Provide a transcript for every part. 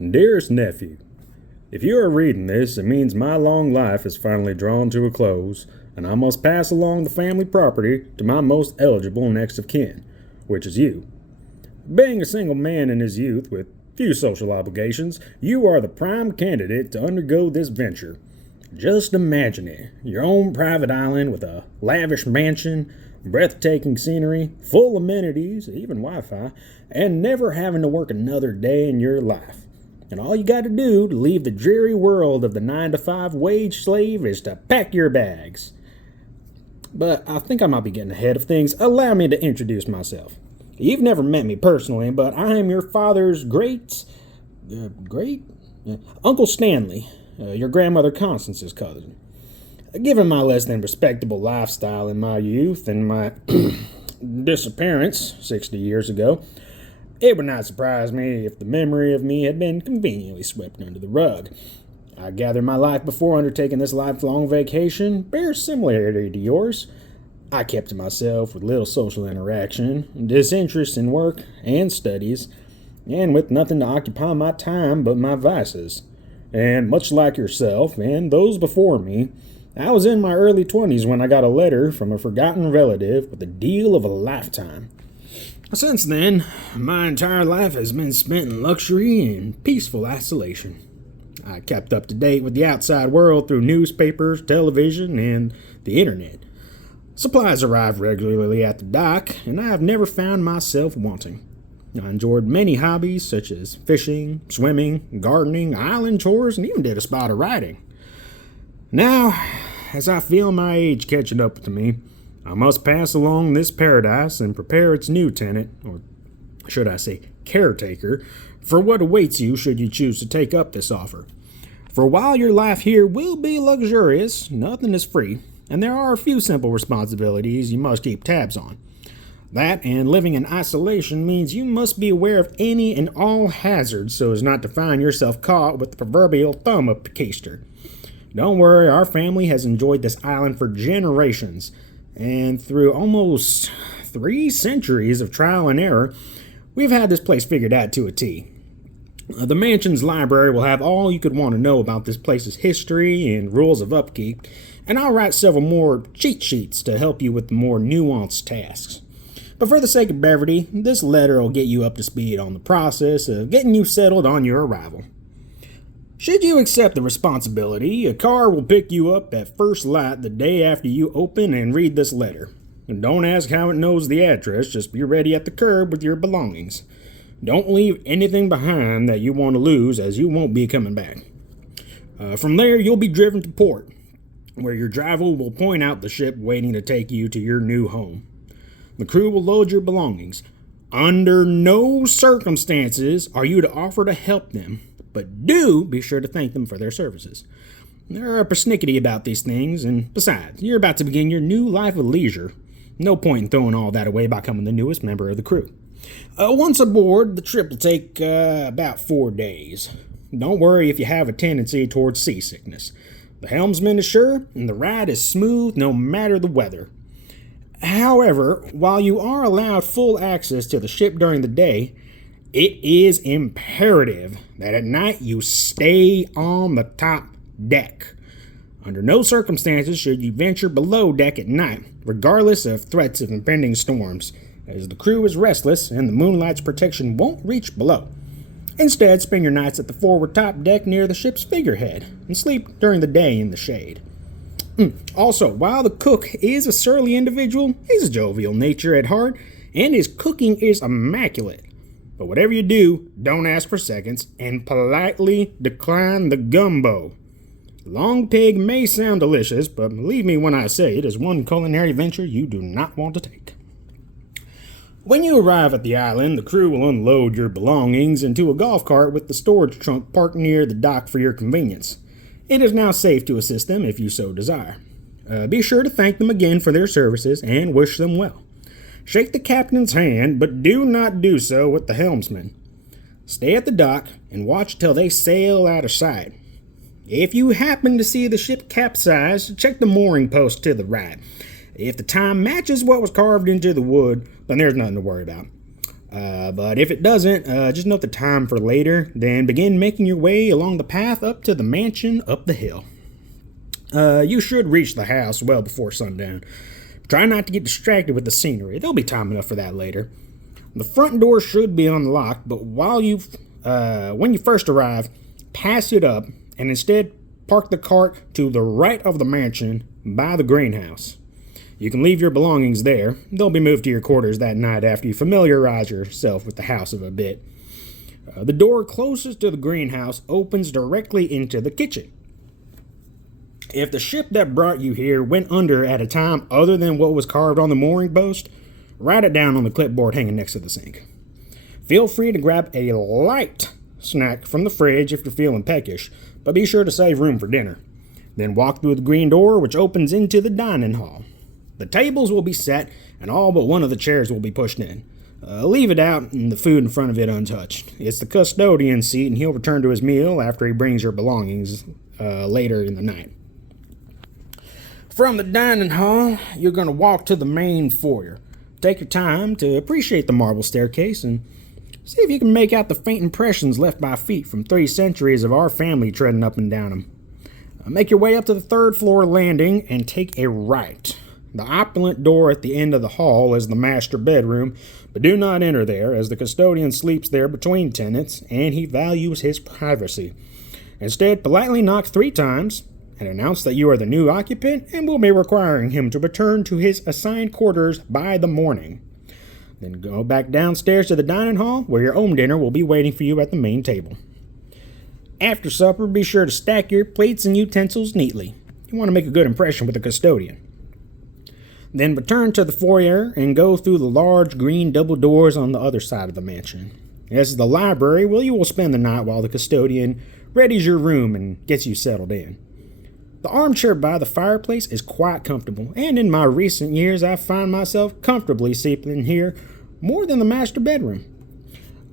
Dearest nephew, if you are reading this, it means my long life is finally drawn to a close, and I must pass along the family property to my most eligible next of kin, which is you. Being a single man in his youth with few social obligations, you are the prime candidate to undergo this venture. Just imagine it, your own private island with a lavish mansion, breathtaking scenery, full amenities, even Wi-Fi, and never having to work another day in your life. And all you got to do to leave the dreary world of the 9-to-5 wage slave is to pack your bags. But I think I might be getting ahead of things. Allow me to introduce myself. You've never met me personally, but I am your father's Uncle Stanley, your grandmother Constance's cousin. Given my less than respectable lifestyle in my youth and my disappearance 60 years ago, it would not surprise me if the memory of me had been conveniently swept under the rug. I gather my life before undertaking this lifelong vacation bears similarity to yours. I kept to myself with little social interaction, disinterest in work and studies, and with nothing to occupy my time but my vices. And much like yourself and those before me, I was in my early 20s when I got a letter from a forgotten relative with a deal of a lifetime. Since then, my entire life has been spent in luxury and peaceful isolation. I kept up to date with the outside world through newspapers, television, and the internet. Supplies arrive regularly at the dock, and I have never found myself wanting. I enjoyed many hobbies such as fishing, swimming, gardening, island chores, and even did a spot of riding. Now, as I feel my age catching up to me, I must pass along this paradise and prepare its new tenant, or should I say caretaker, for what awaits you should you choose to take up this offer. For while your life here will be luxurious, nothing is free, and there are a few simple responsibilities you must keep tabs on. That and living in isolation means you must be aware of any and all hazards so as not to find yourself caught with the proverbial thumb up the keister. Don't worry, our family has enjoyed this island for generations, and through almost 3 centuries of trial and error, we've had this place figured out to a T. The mansion's library will have all you could want to know about this place's history and rules of upkeep, and I'll write several more cheat sheets to help you with the more nuanced tasks. But for the sake of brevity, this letter will get you up to speed on the process of getting you settled on your arrival. Should you accept the responsibility, a car will pick you up at first light the day after you open and read this letter. And don't ask how it knows the address, just be ready at the curb with your belongings. Don't leave anything behind that you want to lose, as you won't be coming back. From there, you'll be driven to port, where your driver will point out the ship waiting to take you to your new home. The crew will load your belongings. Under no circumstances are you to offer to help them, but do be sure to thank them for their services. They're persnickety about these things, and besides, you're about to begin your new life of leisure. No point in throwing all that away by becoming the newest member of the crew. Once aboard, the trip will take about 4 days. Don't worry if you have a tendency towards seasickness. The helmsman is sure, and the ride is smooth no matter the weather. However, while you are allowed full access to the ship during the day, it is imperative that at night you stay on the top deck. Under no circumstances should you venture below deck at night, regardless of threats of impending storms, as the crew is restless and the moonlight's protection won't reach below. Instead, spend your nights at the forward top deck near the ship's figurehead, and sleep during the day in the shade. Also, while the cook is a surly individual, he's a jovial nature at heart, and his cooking is immaculate. But whatever you do, don't ask for seconds, and politely decline the gumbo. Long pig may sound delicious, but believe me when I say it is one culinary venture you do not want to take. When you arrive at the island, the crew will unload your belongings into a golf cart with the storage trunk parked near the dock for your convenience. It is now safe to assist them if you so desire. Be sure to thank them again for their services and wish them well. Shake the captain's hand, but do not do so with the helmsman. Stay at the dock and watch till they sail out of sight. If you happen to see the ship capsize, check the mooring post to the right. If the time matches what was carved into the wood, then there's nothing to worry about. But if it doesn't, just note the time for later, then begin making your way along the path up to the mansion up the hill. You should reach the house well before sundown. Try not to get distracted with the scenery. There'll be time enough for that later. The front door should be unlocked, but when you first arrive, pass it up and instead park the cart to the right of the mansion by the greenhouse. You can leave your belongings there. They'll be moved to your quarters that night after you familiarize yourself with the house a bit. The door closest to the greenhouse opens directly into the kitchen. If the ship that brought you here went under at a time other than what was carved on the mooring post, write it down on the clipboard hanging next to the sink. Feel free to grab a light snack from the fridge if you're feeling peckish, but be sure to save room for dinner. Then walk through the green door, which opens into the dining hall. The tables will be set, and all but one of the chairs will be pushed in. Leave it out and the food in front of it untouched. It's the custodian's seat, and he'll return to his meal after he brings your belongings later in the night. From the dining hall, you're going to walk to the main foyer. Take your time to appreciate the marble staircase and see if you can make out the faint impressions left by feet from 3 centuries of our family treading up and down them. Make your way up to the 3rd floor landing and take a right. The opulent door at the end of the hall is the master bedroom, but do not enter there, as the custodian sleeps there between tenants, and he values his privacy. Instead, politely knock 3 times, and announce that you are the new occupant and will be requiring him to return to his assigned quarters by the morning. Then go back downstairs to the dining hall, where your own dinner will be waiting for you at the main table. After supper, be sure to stack your plates and utensils neatly. You want to make a good impression with the custodian. Then return to the foyer and go through the large green double doors on the other side of the mansion. This is the library where you will spend the night while the custodian readies your room and gets you settled in. The armchair by the fireplace is quite comfortable, and in my recent years I find myself comfortably sleeping here more than the master bedroom.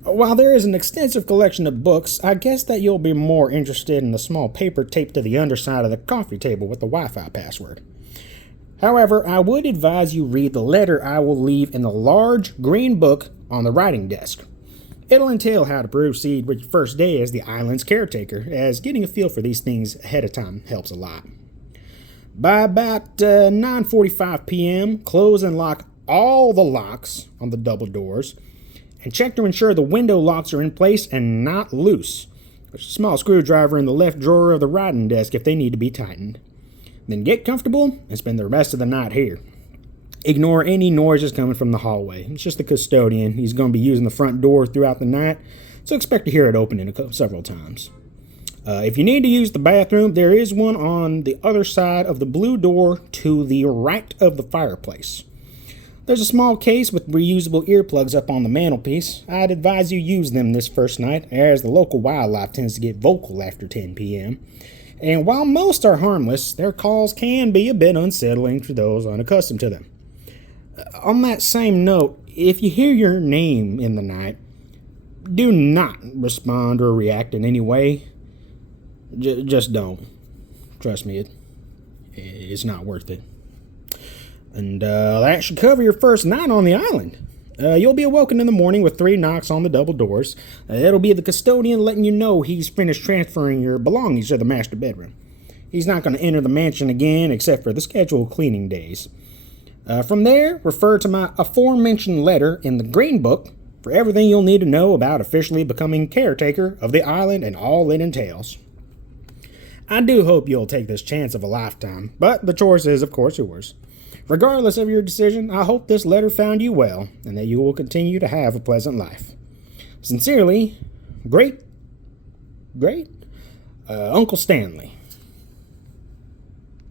While there is an extensive collection of books, I guess that you'll be more interested in the small paper taped to the underside of the coffee table with the Wi-Fi password. However, I would advise you read the letter I will leave in the large green book on the writing desk. It'll entail how to proceed with your first day as the island's caretaker, as getting a feel for these things ahead of time helps a lot. By about 9:45 p.m., close and lock all the locks on the double doors, and check to ensure the window locks are in place and not loose. There's a small screwdriver in the left drawer of the writing desk if they need to be tightened. Then get comfortable and spend the rest of the night here. Ignore any noises coming from the hallway. It's just the custodian. He's going to be using the front door throughout the night, so expect to hear it open several times. If you need to use the bathroom, there is one on the other side of the blue door to the right of the fireplace. There's a small case with reusable earplugs up on the mantelpiece. I'd advise you use them this first night, as the local wildlife tends to get vocal after 10 p.m. And while most are harmless, their calls can be a bit unsettling for those unaccustomed to them. On that same note, if you hear your name in the night, do not respond or react in any way. Just don't. Trust me, it's not worth it. And that should cover your first night on the island. You'll be awoken in the morning with 3 knocks on the double doors. It'll be the custodian letting you know he's finished transferring your belongings to the master bedroom. He's not going to enter the mansion again except for the scheduled cleaning days. From there, refer to my aforementioned letter in the Green Book for everything you'll need to know about officially becoming caretaker of the island and all it entails. I do hope you'll take this chance of a lifetime, but the choice is, of course, yours. Regardless of your decision, I hope this letter found you well and that you will continue to have a pleasant life. Sincerely, Great Uncle Stanley.